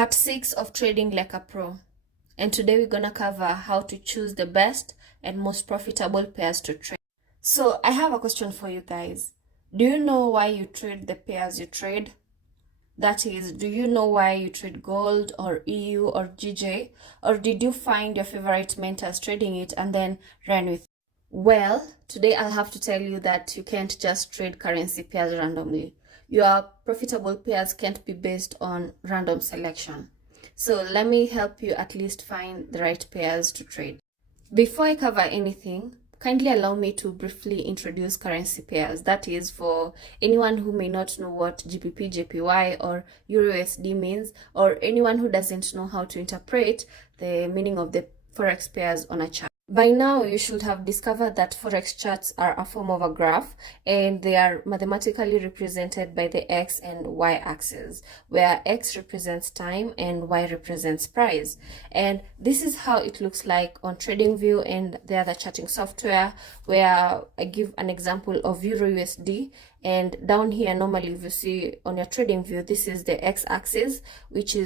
Part 6 of Trading Like a Pro. And today we're gonna cover how to choose the best and most profitable pairs to trade. So I have a question for you guys. Do you know why you trade the pairs you trade? That is, do you know why you trade gold or EU or GJ? Or did you find your favorite mentors trading it and then run with it? Well, today I'll have to tell you that you can't just trade currency pairs randomly. Your profitable pairs can't be based on random selection. So let me help you at least find the right pairs to trade. Before I cover anything, kindly allow me to briefly introduce currency pairs. That is, for anyone who may not know what GBP, JPY or EURUSD means, or anyone who doesn't know how to interpret the meaning of the forex pairs on a chart. By now, you should have discovered that forex charts are a form of a graph, and they are mathematically represented by the x and y axes, where x represents time and y represents price. And this is how it looks like on TradingView and the other charting software, where I give an example of EURUSD. And down here, normally if you see on your TradingView, this is the x-axis, which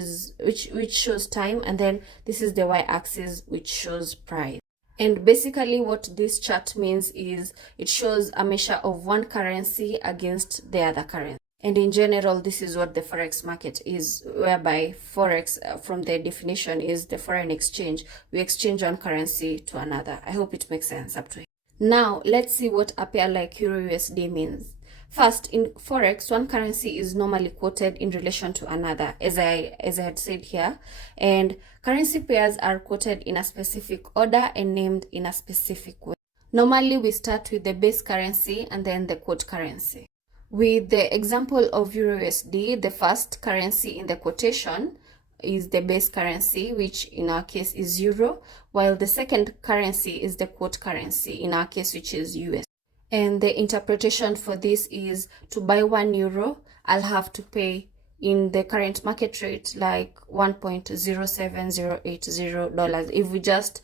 shows time, and then this is the y-axis, which shows price. And basically what this chart means is it shows a measure of one currency against the other currency. And in general, this is what the forex market is, whereby forex, from the definition, is the foreign exchange. We exchange one currency to another. I hope it makes sense up to here. Now, let's see what a pair like EURUSD means. First, in forex, one currency is normally quoted in relation to another, as I had said here, and currency pairs are quoted in a specific order and named in a specific way. Normally, we start with the base currency and then the quote currency. With the example of EURUSD, the first currency in the quotation is the base currency, which in our case is euro, while the second currency is the quote currency, in our case, which is US. And the interpretation for this is, to buy €1, I'll have to pay in the current market rate like $1.07080.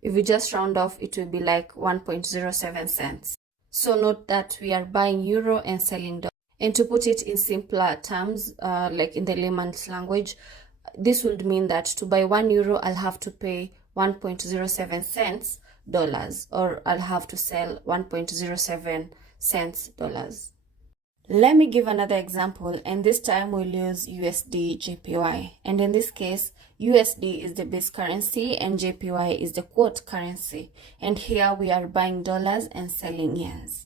If we just round off, it will be like 1.07 cents. So note that we are buying euro and selling dollars. And to put it in simpler terms, like in the layman's language, this would mean that to buy €1, I'll have to pay 1.07 cents dollars, or I'll have to sell 1.07 cents dollars. Let me give another example, and this time we'll use USD JPY. And in this case, USD is the base currency and JPY is the quote currency. And here we are buying dollars and selling yens.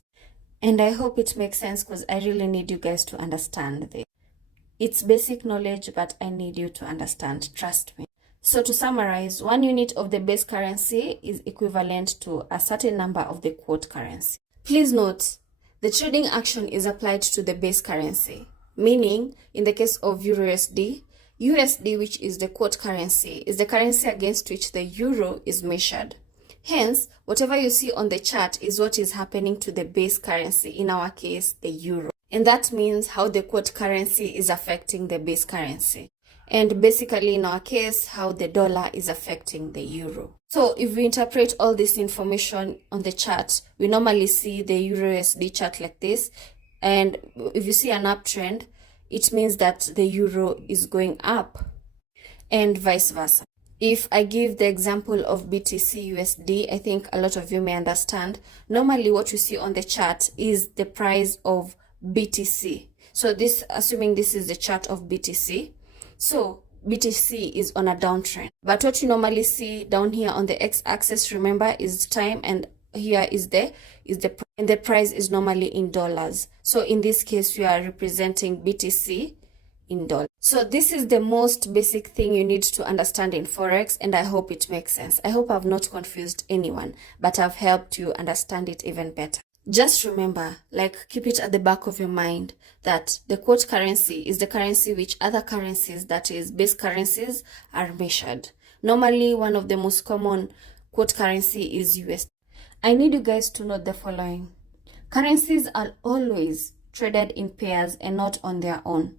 And I hope it makes sense, because I really need you guys to understand this. It's basic knowledge, but I need you to understand, trust me. So to summarize, 1 unit of the base currency is equivalent to a certain number of the quote currency. Please note, the trading action is applied to the base currency, meaning in the case of EURUSD, USD, which is the quote currency, is the currency against which the euro is measured. Hence, whatever you see on the chart is what is happening to the base currency, in our case, the euro. And that means how the quote currency is affecting the base currency. And basically, in our case, how the dollar is affecting the euro. So if we interpret all this information on the chart, we normally see the EURUSD chart like this. And if you see an uptrend, it means that the euro is going up, and vice versa. If I give the example of BTC USD, I think a lot of you may understand. Normally what you see on the chart is the price of BTC. So this, assuming this is the chart of BTC, so BTC is on a downtrend. But what you normally see down here on the x-axis, remember, is time, and here is the and the price is normally in dollars. So in this case, we are representing BTC in dollars. So this is the most basic thing you need to understand in forex, and I hope it makes sense. I hope I've not confused anyone, but I've helped you understand it even better. Just remember, keep it at the back of your mind, that the quote currency is the currency which other currencies, that is base currencies, are measured. Normally, one of the most common quote currency is USD. I need you guys to note the following. Currencies are always traded in pairs and not on their own.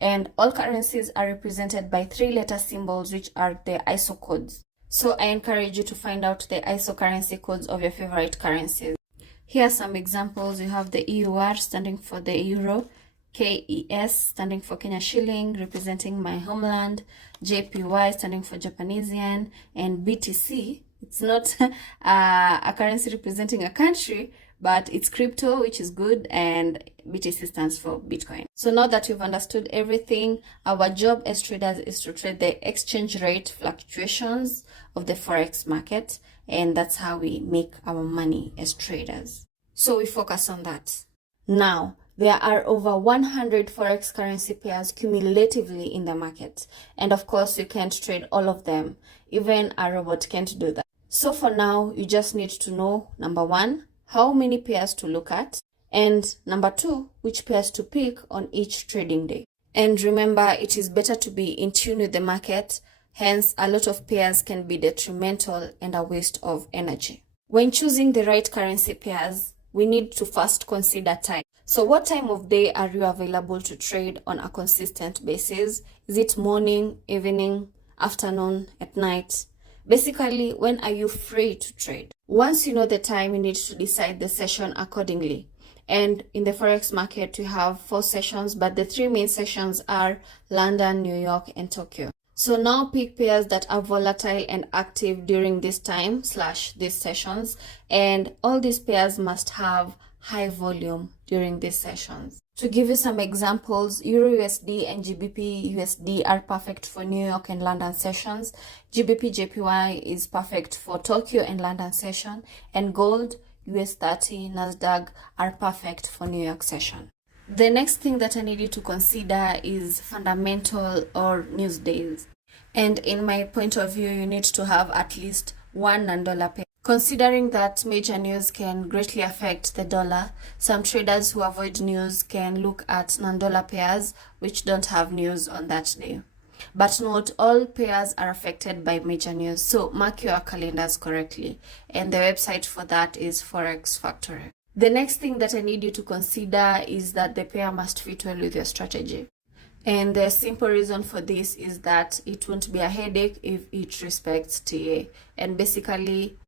And all currencies are represented by 3-letter symbols, which are the ISO codes. So I encourage you to find out the ISO currency codes of your favorite currencies. Here are some examples. You have the EUR standing for the euro, KES standing for Kenya shilling, representing my homeland, JPY standing for Japanese yen, and BTC. It's not a currency representing a country, but it's crypto, which is good, and BTC stands for Bitcoin. So now that you've understood everything, our job as traders is to trade the exchange rate fluctuations of the forex market, and that's how we make our money as traders. So we focus on that. Now, there are over 100 forex currency pairs cumulatively in the market, and of course you can't trade all of them. Even a robot can't do that. So for now, you just need to know, number one, how many pairs to look at, and number two, which pairs to pick on each trading day. And remember, it is better to be in tune with the market, hence a lot of pairs can be detrimental and a waste of energy. When choosing the right currency pairs, we need to first consider time. So what time of day are you available to trade on a consistent basis? Is it morning, evening, afternoon, at night? Basically, when are you free to trade? Once you know the time, you need to decide the session accordingly. And in the forex market, we have 4 sessions, but the 3 main sessions are London, New York, and Tokyo. So now pick pairs that are volatile and active during this time / these sessions, and all these pairs must have high volume during these sessions. To give you some examples, Euro USD and GBP USD are perfect for New York and London sessions. GBP JPY is perfect for Tokyo and London session, and gold, US 30, Nasdaq are perfect for New York session. The next thing that I need you to consider is fundamental or news days. And in my point of view, you need to have at least one non-dollar pair. Considering that major news can greatly affect the dollar, some traders who avoid news can look at non-dollar pairs which don't have news on that day. But not all pairs are affected by major news, so mark your calendars correctly. And the website for that is Forex Factory. The next thing that I need you to consider is that the pair must fit well with your strategy. And the simple reason for this is that it won't be a headache if it respects TA. And basically,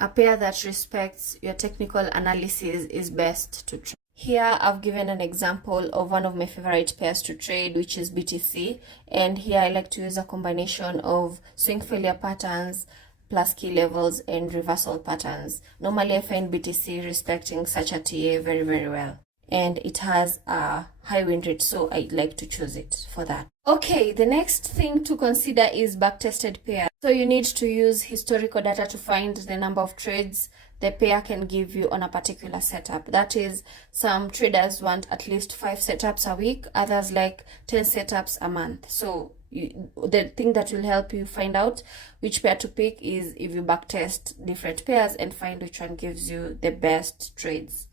a pair that respects your technical analysis is best to trade. Here I've given an example of one of my favorite pairs to trade, which is BTC. And here I like to use a combination of swing failure patterns plus key levels and reversal patterns. Normally I find BTC respecting such a TA very, very well. And it has a high win rate, so I like to choose it for that. Okay, the next thing to consider is backtested pair. So you need to use historical data to find the number of trades the pair can give you on a particular setup. That is, some traders want at least 5 setups a week, others like 10 setups a month. So the thing that will help you find out which pair to pick is if you backtest different pairs and find which one gives you the best trades.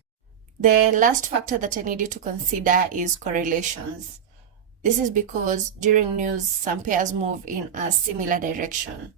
The last factor that I need you to consider is correlations. This is because during news, some pairs move in a similar direction.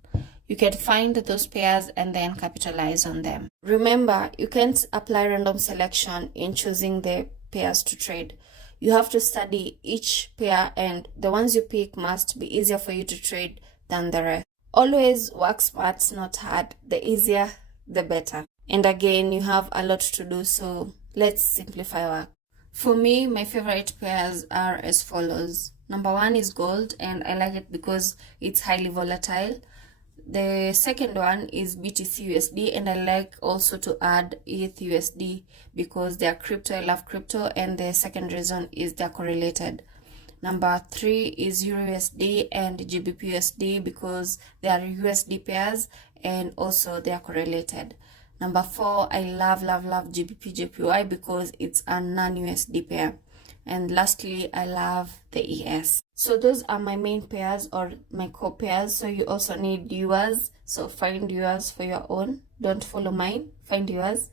You can find those pairs and then capitalize on them. Remember, you can't apply random selection in choosing the pairs to trade. You have to study each pair, and the ones you pick must be easier for you to trade than the rest. Always work smart, not hard. The easier, the better. And again, you have a lot to do, so let's simplify work. For me, my favorite pairs are as follows. Number 1 is gold, and I like it because it's highly volatile. The second one is BTC USD, and I like also to add ETH USD because they are crypto. I love crypto, and the second reason is they're correlated. Number 3 is Euro USD and GBP USD because they are USD pairs and also they are correlated. Number 4, I love GBP JPY because it's a non-USD pair. And lastly, I love the ES. So those are my main pairs or my core pairs. So you also need yours. So find yours for your own. Don't follow mine. Find yours.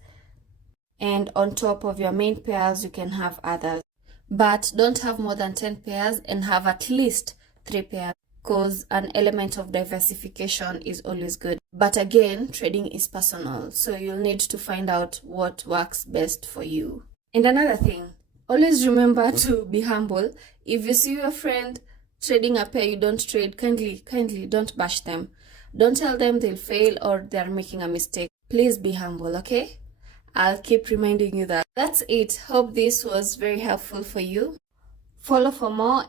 And on top of your main pairs, you can have others. But don't have more than 10 pairs and have at least 3 pairs, because an element of diversification is always good. But again, trading is personal, so you'll need to find out what works best for you. And another thing, always remember to be humble. If you see your friend trading a pair you don't trade, kindly don't bash them. Don't tell them they'll fail or they're making a mistake. Please be humble, okay? I'll keep reminding you that. That's it. Hope this was very helpful for you. Follow for more.